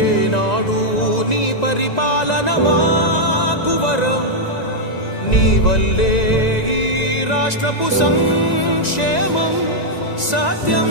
ఏనాడు నీ పరిపాలన మాకు వరం. నీ వల్లే రాష్ట్రపు సంక్షేమం సత్యం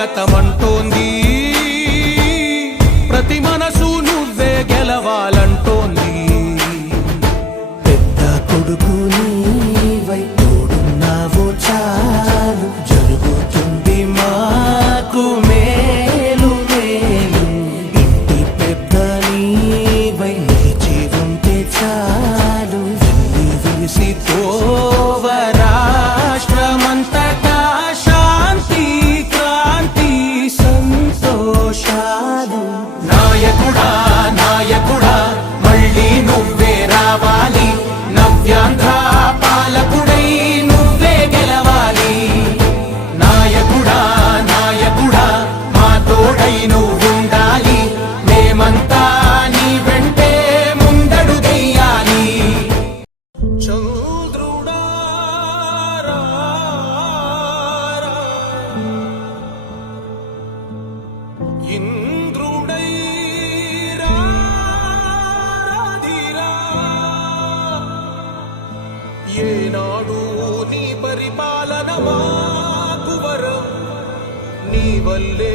స్వాగతం తోడై నువ్వుండాలి. మేమంతా నీ వెంటే ముందడుగెయ్యాలి చంద్రుడా ఇంద్రుడై ఏనాడు నీ పరిపాలన మాకు వరం. నీ వల్లే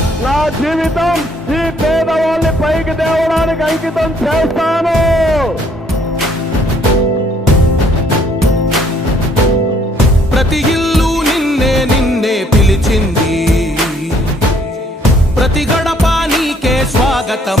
నా జీవితం ఈ పేదవాళ్ళని పైకి తేవడానికి అంకితం చేస్తాను. ప్రతి ఇల్లు నిన్నే నిన్నే పిలిచింది. ప్రతి గడప నీకే స్వాగతం.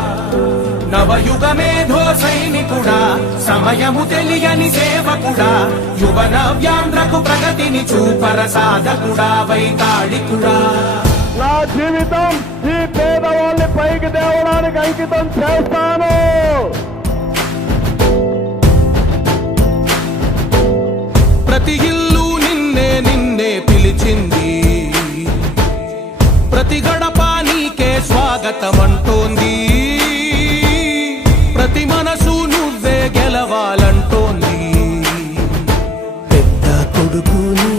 నవయుగ మేధో సైనికుడా సమయము తెలియని సేవకుడా యువ నవ్యాంధ్రకు ప్రగతిని చూపర సాధకుడా వైతాళికుడా. నా జీవితం ఈ పేదవాళ్ళని పైకి తేవడానికి అంకితం చేస్తాను. ప్రతి ఇల్లు నిన్నే నిన్నే పిలిచింది. ప్రతి గడప నీకే స్వాగతం Dukunin